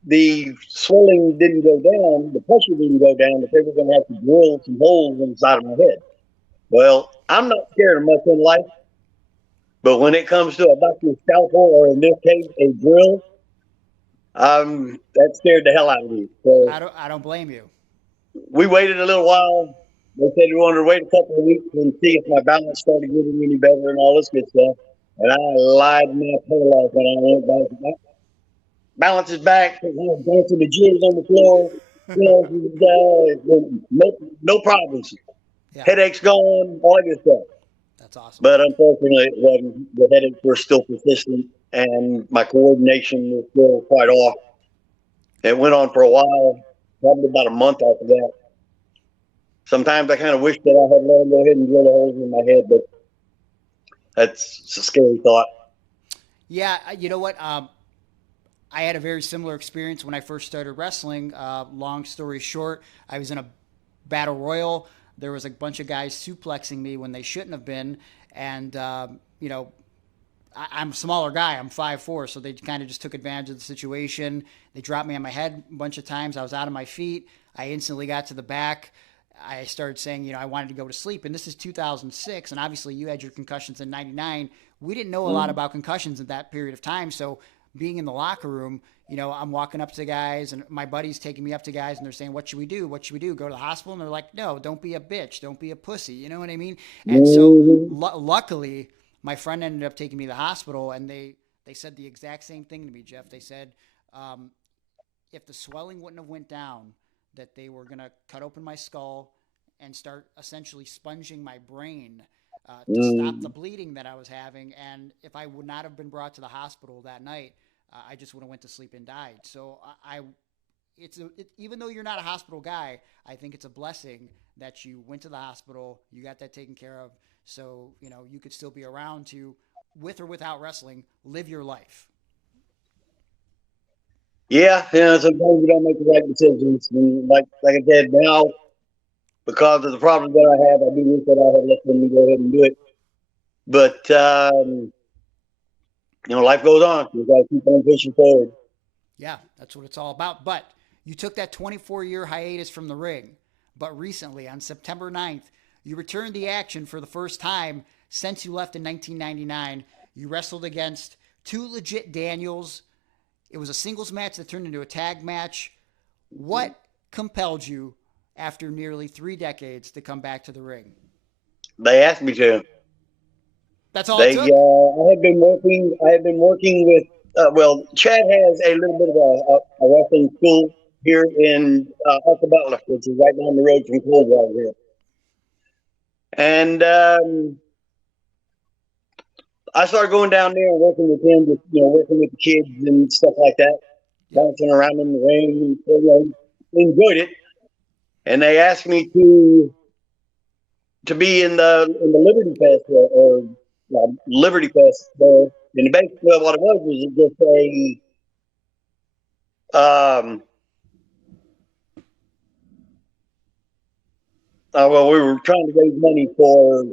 the swelling didn't go down, the pressure didn't go down, that they were going to have to drill some holes in the side of my head. Well, I'm not scared of much in life, but when it comes to a doctor's scalpel, or in this case, a drill, that scared the hell out of me. So I don't blame you. we waited a little while. They said we wanted to wait a couple of weeks and see if my balance started getting any better and all this good stuff. And I lied my tail off when I went back. My balance is back. I was dancing the jigs on the floor. No problems. Yeah. Headaches gone, all that good stuff. That's awesome. But unfortunately, the headaches were still persistent, and my coordination was still quite off. It went on for a while, probably about a month after that. Sometimes I kind of wish that I had learned to go ahead and drill the holes in my head, but that's a scary thought. Yeah, you know what? I had a very similar experience when I first started wrestling. Long story short, I was in a battle royal. There was a bunch of guys suplexing me when they shouldn't have been. And, you know, I'm a smaller guy. I'm 5'4", so they kind of just took advantage of the situation. They dropped me on my head a bunch of times. I was out of my feet. I instantly got to the back. I started saying, you know, I wanted to go to sleep. And this is 2006, and obviously you had your concussions in 99. We didn't know a lot about concussions at that period of time. So being in the locker room, you know, I'm walking up to guys, and my buddy's taking me up to guys, and they're saying, what should we do? What should we do? Go to the hospital? And they're like, no, don't be a bitch. Don't be a pussy. You know what I mean? And so luckily, my friend ended up taking me to the hospital, and they said the exact same thing to me, Jeff. They said, if the swelling wouldn't have went down, that they were going to cut open my skull and start essentially sponging my brain to stop the bleeding that I was having. And if I would not have been brought to the hospital that night, I just would have went to sleep and died. So even though you're not a hospital guy, I think it's a blessing that you went to the hospital, you got that taken care of. So, you know, you could still be around to, with or without wrestling, live your life. Yeah, sometimes you don't make the right decisions. And like I said, now, because of the problems that I have, I do wish that I had let them go ahead and do it. But, you know, life goes on. You got to keep on pushing forward. Yeah, that's what it's all about. But you took that 24-year hiatus from the ring. But recently, on September 9th, you returned the action for the first time since you left in 1999. You wrestled against two legit Daniels. It was a singles match that turned into a tag match. What compelled you, after nearly 3 decades, to come back to the ring? They asked me to. That's all it took? I had been working with, Chad has a little bit of a wrestling school here in Upper Butler, which is right down the road from Coldwater here. And I started going down there and working with him, working with the kids and stuff like that, bouncing around in the ring, and, enjoyed it. And they asked me to be in the Liberty Fest or Liberty Fest. And basically what it was just we were trying to raise money for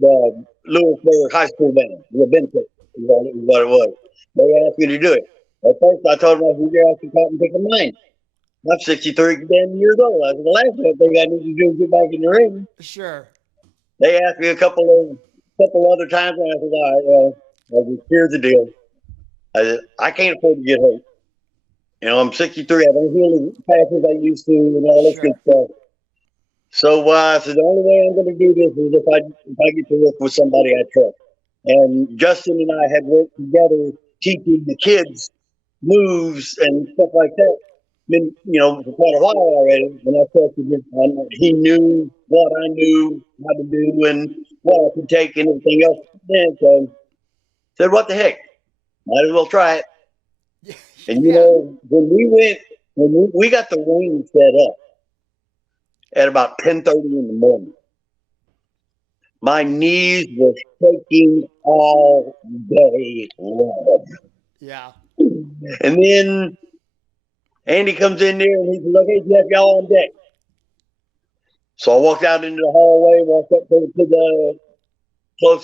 the Lewisburg High School band, the benefit is what it was. They asked me to do it. At first, I told them I was going to come and pick a mine. I'm 63 damn years old. I said, the last thing I need to do is get back in the ring. Sure. They asked me a couple other times, and I said, all right, well, here's the deal. I said, I can't afford to get hurt. I'm 63. I don't heal as fast as I used to, and all this good stuff. So I said, the only way I'm going to do this is if I get to work with somebody I trust. And Justin and I had worked together teaching the kids moves and stuff like that. Been, for quite a while already. When I trusted him, he knew what I knew how to do and what I could take and everything else. Then so said, what the heck? Might as well try it. And when we got the ring set up at about 10:30 in the morning, my knees were shaking all day long. Yeah. And then Andy comes in there and he's like, "Hey, Jeff, y'all on deck." So I walked out into the hallway, walked up close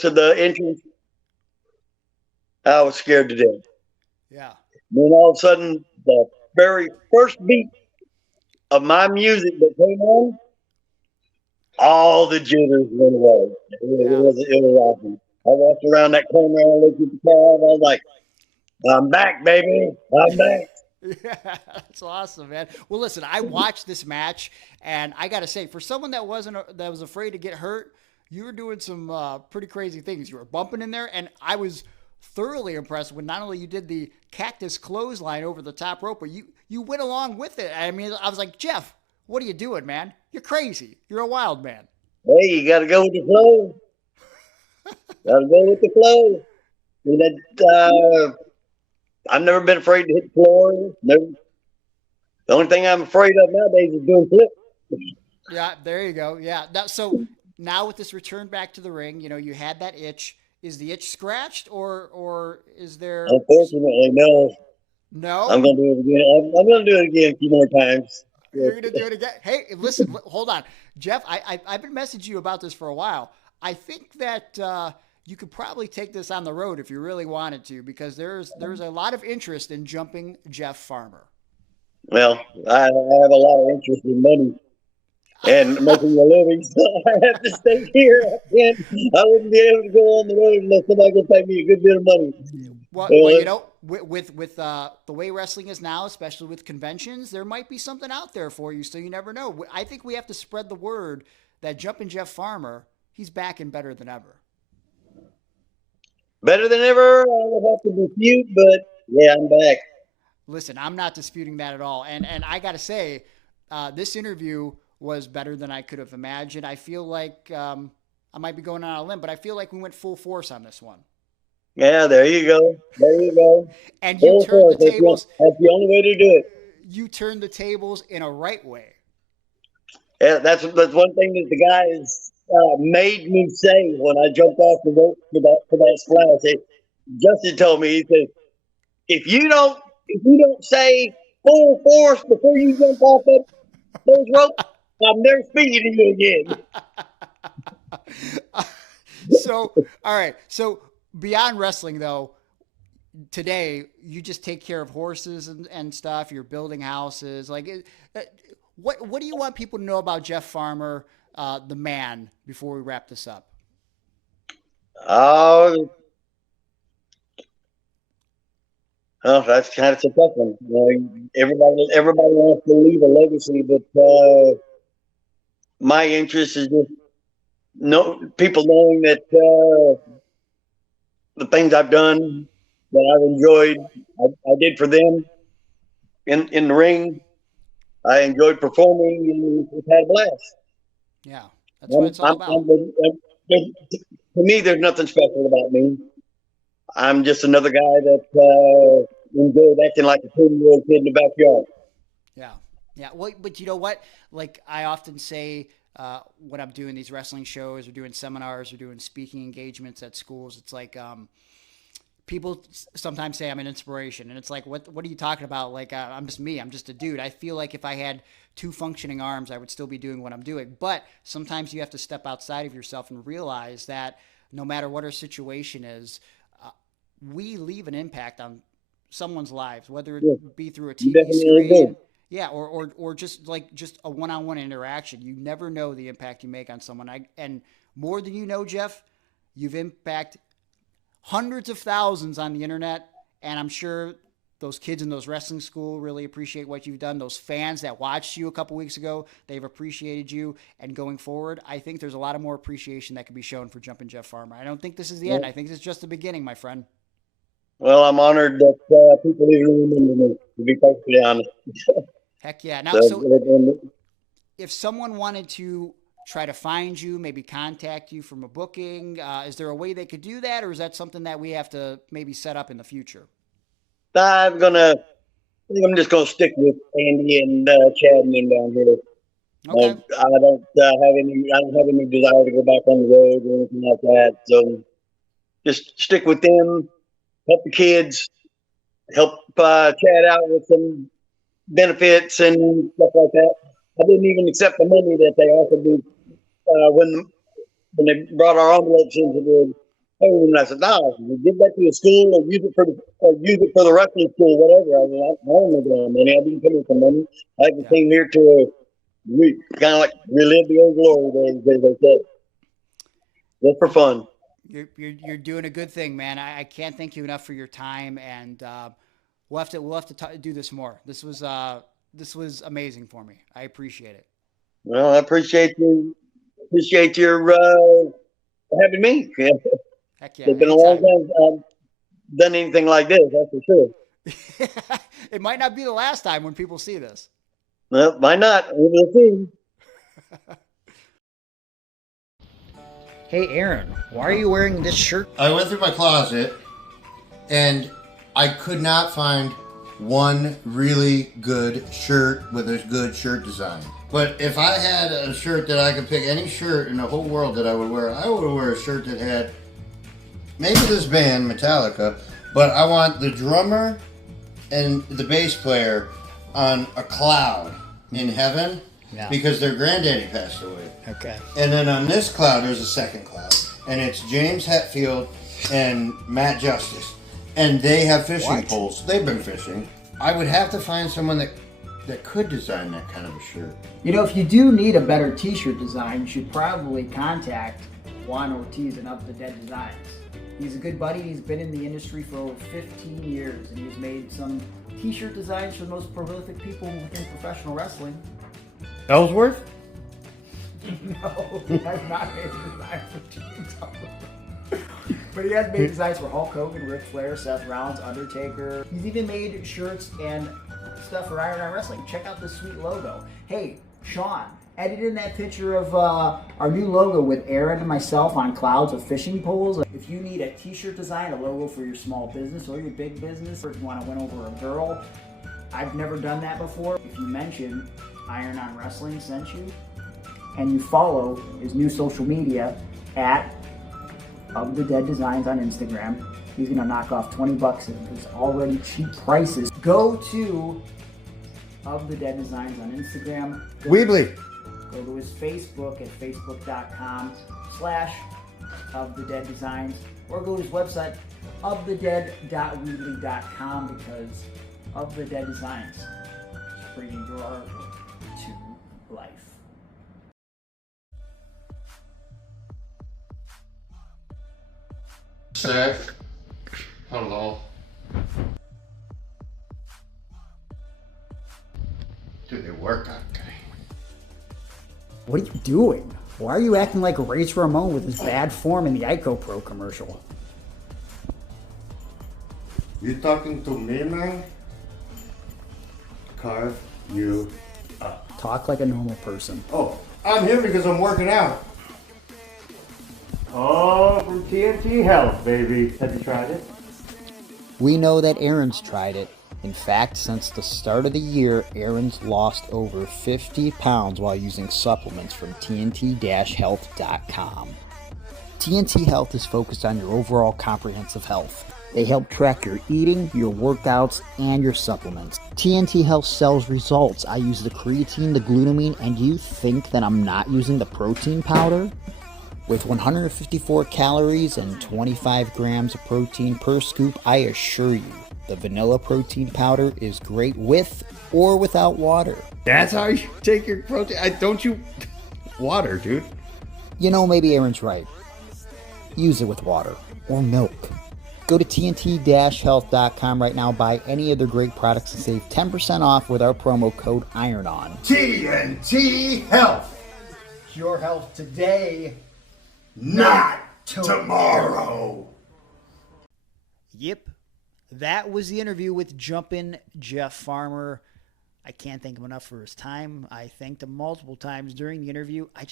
to the entrance. I was scared to death. Yeah. Then all of a sudden, the very first beat of my music that came on, all the jitters went away. It was awesome. I walked around that corner and I looked at the crowd. I was like, "I'm back, baby. I'm back." Yeah, that's awesome, man. Well, listen, I watched this match, and I got to say, for someone that was afraid to get hurt, you were doing some pretty crazy things. You were bumping in there, and I was thoroughly impressed when not only you did the cactus clothesline over the top rope, but you went along with it. I mean, I was like, Jeff, what are you doing, man? You're crazy. You're a wild man. Hey, you got to go with the flow. Got to go with the flow. And that, I've never been afraid to hit the floor. Never. The only thing I'm afraid of nowadays is doing flips. Yeah, there you go. Yeah. So now with this return back to the ring, you had that itch. Is the itch scratched or is there? Unfortunately, no. No? I'm going to do it again. I'm going to do it again a few more times. You're going to do it again? Hey, listen, hold on. Jeff, I've been messaging you about this for a while. I think that you could probably take this on the road if you really wanted to, because there's a lot of interest in Jumpin Jeff Farmer. Well, I have a lot of interest in money and making a living, so I have to stay here. I wouldn't be able to go on the road unless somebody could pay me a good bit of money. Well, with the way wrestling is now, especially with conventions, there might be something out there for you, so you never know. I think we have to spread the word that Jumpin Jeff Farmer, he's back and better than ever. Better than ever, I would have to dispute, but yeah, I'm back. Listen, I'm not disputing that at all. And I got to say, this interview was better than I could have imagined. I feel like I might be going on a limb, but I feel like we went full force on this one. Yeah, there you go. There you go. And you turned the tables. That's the only way to do it. You turned the tables in a right way. Yeah, that's one thing that the guys made me say when I jumped off the rope for that splash. Justin told me, he said, if you don't say full force before you jump off those ropes, I'm never speaking to you again. So, all right. So beyond wrestling, though, today you just take care of horses and stuff. You're building houses. Like, what do you want people to know about Jeff Farmer, the man, before we wrap this up? Oh, that's kind of a tough one. Everybody wants to leave a legacy, but my interest is just people knowing that the things I've done that I've enjoyed, I did for them in the ring. I enjoyed performing and just had a blast. Yeah, that's what it's all about. To me, there's nothing special about me. I'm just another guy that enjoyed acting like a 2-year-old kid in the backyard. Yeah. Well, but you know what? Like I often say when I'm doing these wrestling shows or doing seminars or doing speaking engagements at schools, it's like people sometimes say I'm an inspiration, and it's like, what are you talking about? Like I'm just me. I'm just a dude. I feel like if I had 2 functioning arms, I would still be doing what I'm doing. But sometimes you have to step outside of yourself and realize that no matter what our situation is, we leave an impact on someone's lives, whether it be through a TV screen, or just a one-on-one interaction. You never know the impact you make on someone. And more than you know, Jeff, you've impacted hundreds of thousands on the internet, and I'm sure those kids in those wrestling school really appreciate what you've done. Those fans that watched you a couple weeks ago, they've appreciated you. And going forward, I think there's a lot of more appreciation that can be shown for Jumpin Jeff Farmer. I don't think this is the end. I think this is just the beginning, my friend. Well, I'm honored that people even remember me, to be perfectly honest. Heck yeah. Now, if someone wanted to try to find you, maybe contact you from a booking, is there a way they could do that, or is that something that we have to maybe set up in the future? I think I'm just gonna stick with Andy and Chad and them down here. Okay. I don't have any desire to go back on the road or anything like that. So just stick with them, help the kids, help Chad out with some benefits and stuff like that. I didn't even accept the money that they offered me when they brought our envelopes into the home. And I said, "No, you give that to the school or use it for the wrestling school, whatever." I mean, I don't need that money. I didn't pay for money. I just came here to kind of like relive the old glory days, as they said. Just for fun. You're doing a good thing, man. I can't thank you enough for your time, and we'll have to do this more. This was amazing for me. I appreciate it. Well, I appreciate you. Appreciate your having me. Heck yeah. It's been a long time I've done anything like this, that's for sure. It might not be the last time when people see this. Well, might not. We'll see. Hey, Aaron, why are you wearing this shirt? I went through my closet, and I could not find one really good shirt with a good shirt design. But if I had a shirt that I could pick any shirt in the whole world that I would wear a shirt that had maybe this band, Metallica, but I want the drummer and the bass player on a cloud in heaven because their granddaddy passed away. Okay. And then on this cloud, there's a second cloud, and it's James Hetfield and Matt Justice. And they have fishing poles. They've been fishing. I would have to find someone that could design that kind of a shirt. You know, if you do need a better t-shirt design, you should probably contact Juan Ortiz and Up the Dead Designs. He's a good buddy. He's been in the industry for over 15 years, and he's made some t-shirt designs for the most prolific people within professional wrestling. Ellsworth? No, he has not made a design for James. But he has made designs for Hulk Hogan, Ric Flair, Seth Rollins, Undertaker. He's even made shirts and stuff for Iron on Wrestling. Check out this sweet logo. Hey, Shawn, edit in that picture of our new logo with Aaron and myself on clouds with fishing poles. If you need a t-shirt design, a logo for your small business or your big business, or if you want to win over a girl, I've never done that before. If you mention Iron on Wrestling sent you, and you follow his new social media at Of the Dead Designs on Instagram, he's going to knock off $20 in his already cheap prices. Go to Of the Dead Designs on Instagram. Weebly. Go to his Facebook at facebook.com/Of the Dead Designs, or go to his website, ofthedead.weebly.com, because Of the Dead Designs is bringing your artwork to life. Sack. Hello. Dude, they work on guy. What are you doing? Why are you acting like Razor Ramon with his bad form in the Ico Pro commercial? You talking to me, man? Carve you up. Talk like a normal person. Oh, I'm here because I'm working out. Oh, from TNT Health, baby. Have you tried it? We know that Aaron's tried it. In fact, since the start of the year, Aaron's lost over 50 pounds while using supplements from TNT-Health.com. TNT Health is focused on your overall comprehensive health. They help track your eating, your workouts, and your supplements. TNT Health sells results. I use the creatine, the glutamine, and you think that I'm not using the protein powder? With 154 calories and 25 grams of protein per scoop, I assure you, the vanilla protein powder is great with or without water. That's how you take your protein. Don't you... Water, dude. You know, maybe Aaron's right. Use it with water or milk. Go to TNT-health.com right now, buy any of their great products and save 10% off with our promo code IRONON. TNT Health. Your health today, not tomorrow. Yep. That was the interview with Jumpin Jeff Farmer. I can't thank him enough for his time. I thanked him multiple times during the interview. I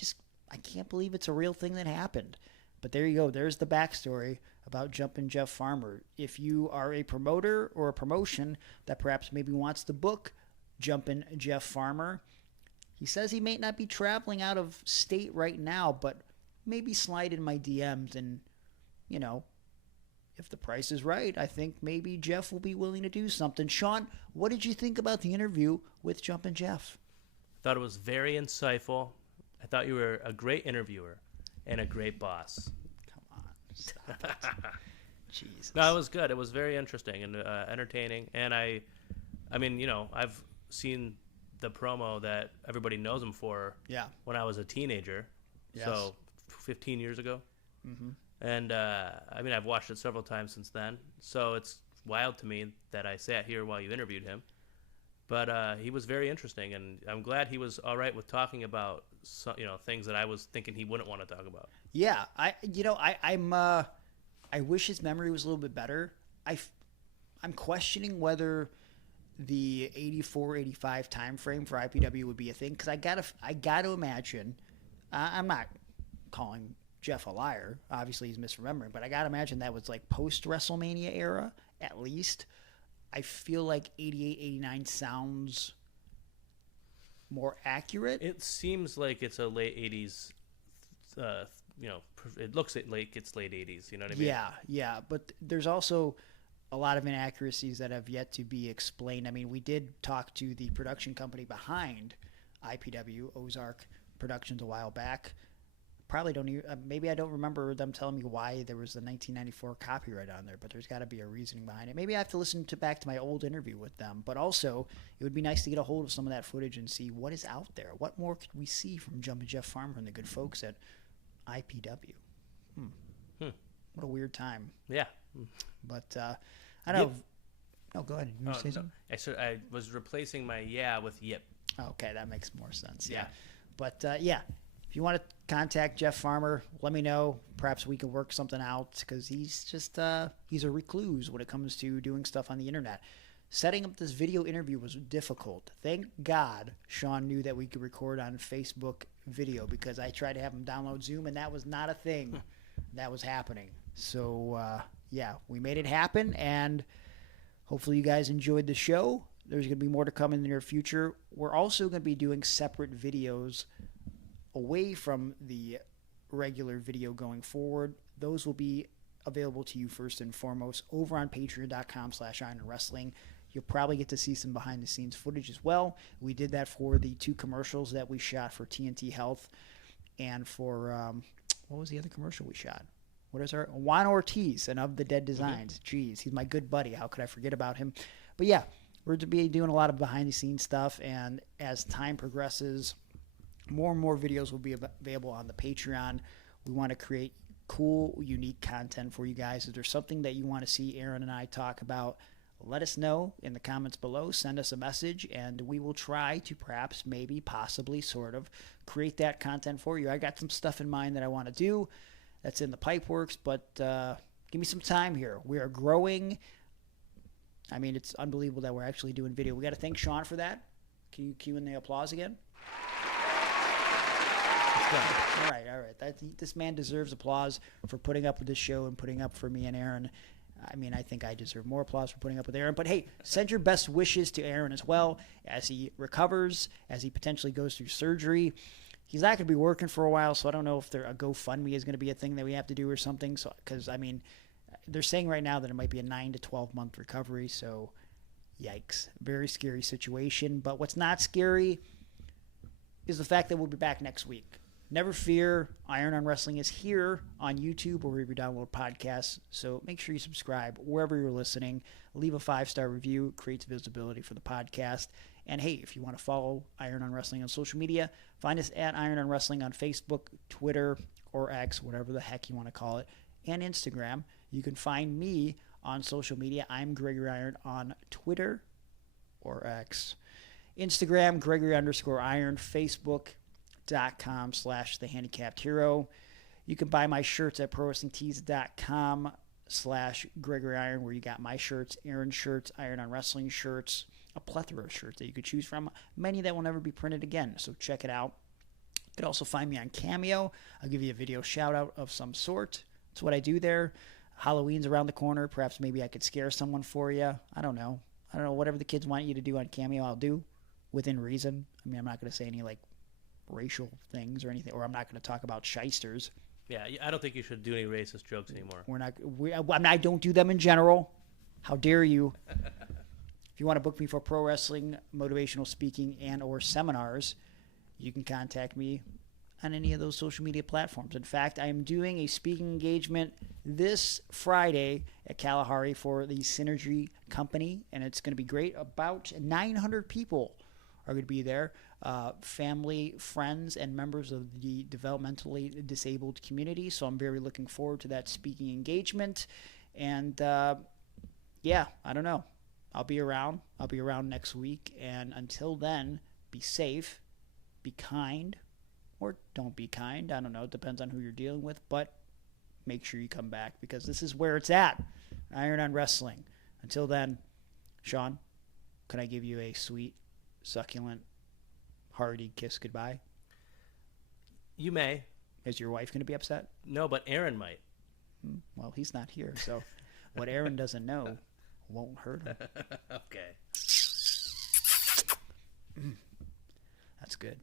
can't believe it's a real thing that happened. But there you go. There's the backstory about Jumpin Jeff Farmer. If you are a promoter or a promotion that perhaps maybe wants to book Jumpin Jeff Farmer, he says he may not be traveling out of state right now, but maybe slide in my DMs and, you know, if the price is right, I think maybe Jeff will be willing to do something. Shawn, what did you think about the interview with Jumpin Jeff? Thought it was very insightful. I thought you were a great interviewer and a great boss. Stop it. Jesus. No, it was good. It was very interesting and entertaining. And I mean, you know, I've seen the promo that everybody knows him for. Yeah. When I was a teenager, yes. So 15 years ago. Mm-hmm. And I mean, I've watched it several times since then. So it's wild to me that I sat here while you interviewed him. But he was very interesting, and I'm glad he was all right with talking about things that I was thinking he wouldn't want to talk about. Yeah, I wish his memory was a little bit better. I'm questioning whether the 84-85 time frame for IPW would be a thing, because I gotta imagine. I'm not calling Jeff a liar. Obviously, he's misremembering, but I gotta imagine that was like post WrestleMania era at least. I feel like 88, 89 sounds more accurate. It seems like it's a late 80s, it looks like it's late 80s, you know what I mean? Yeah, but there's also a lot of inaccuracies that have yet to be explained. I mean, we did talk to the production company behind IPW, Ozark Productions, a while back. Probably don't even, maybe I don't remember them telling me why there was the 1994 copyright on there, but there's got to be a reasoning behind it. Maybe I have to listen back to my old interview with them, but also it would be nice to get a hold of some of that footage and see what is out there. What more could we see from Jumpin Jeff Farmer and the good folks at IPW? What a weird time. Yeah. But I don't know. No, go ahead. You want to say something? I was replacing my with yip. Okay, that makes more sense. Yeah. But if you want to contact Jeff Farmer, let me know. Perhaps we can work something out, because he's just he's a recluse when it comes to doing stuff on the internet. Setting up this video interview was difficult. Thank God Shawn knew that we could record on Facebook video, because I tried to have him download Zoom, and that was not a thing that was happening. So, we made it happen, and hopefully you guys enjoyed the show. There's going to be more to come in the near future. We're also going to be doing separate videos away from the regular video going forward. Those will be available to you first and foremost over on patreon.com/ironwrestling. You'll probably get to see some behind the scenes footage as well. We did that for the 2 commercials that we shot for TNT Health, and for what was the other commercial we shot? What is our Juan Ortiz and Of the Dead Designs? Jeez, he's my good buddy. How could I forget about him? But yeah, we're to be doing a lot of behind the scenes stuff, and as time progresses, more and more videos will be available on the Patreon. We want to create cool, unique content for you guys. If there's something that you want to see Aaron and I talk about, let us know in the comments below. Send us a message, and we will try to perhaps, maybe, possibly, sort of create that content for you. I got some stuff in mind that I want to do that's in the pipe works, but give me some time here. We are growing. I mean, it's unbelievable that we're actually doing video. We got to thank Shawn for that. Can you cue in the applause again? All right. This man deserves applause for putting up with this show and putting up for me and Aaron. I mean, I think I deserve more applause for putting up with Aaron. But hey, send your best wishes to Aaron as well as he recovers, as he potentially goes through surgery. He's not going to be working for a while, so I don't know if a GoFundMe is going to be a thing that we have to do or something. So, because, I mean, they're saying right now that it might be a 9 to 12 month recovery. So, yikes. Very scary situation. But what's not scary is the fact that we'll be back next week. Never fear, Iron on Wrestling is here on YouTube or wherever you download podcasts. So make sure you subscribe wherever you're listening. Leave a 5-star review. It creates visibility for the podcast. And hey, if you want to follow Iron on Wrestling on social media, find us at Iron on Wrestling on Facebook, Twitter, or X, whatever the heck you want to call it, and Instagram. You can find me on social media. I'm Gregory Iron on Twitter or X. Instagram, Gregory_Iron. Facebook.com/TheHandicappedHero. You can buy my shirts at ProWrestlingTees.com/Gregory Iron, where you got my shirts, Aaron's shirts, Iron on Wrestling shirts, a plethora of shirts that you could choose from, many that will never be printed again. So check it out. You can also find me on Cameo. I'll give you a video shout out of some sort. That's what I do there. Halloween's around the corner. Perhaps maybe I could scare someone for you. I don't know. Whatever the kids want you to do on Cameo, I'll do within reason. I mean, I'm not going to say any like racial things or anything, or I'm not going to talk about shysters. Yeah, I don't think you should do any racist jokes anymore. I don't do them in general. How dare you? If you want to book me for pro wrestling, motivational speaking, and or seminars, you can contact me on any of those social media platforms. In fact, I am doing a speaking engagement this Friday at Kalahari for the Synergy Company, and it's going to be great. About 900 people are going to be there. Family, friends, and members of the developmentally disabled community. So I'm very looking forward to that speaking engagement. And yeah, I don't know. I'll be around. I'll be around next week. And until then, be safe, be kind, or don't be kind. I don't know. It depends on who you're dealing with. But make sure you come back, because this is where it's at. Iron on Wrestling. Until then, Shawn, can I give you a sweet, succulent, hearty kiss goodbye? You may. Is your wife going to be upset? No, but Aaron might. Well, he's not here, so what Aaron doesn't know won't hurt him. Okay. That's good.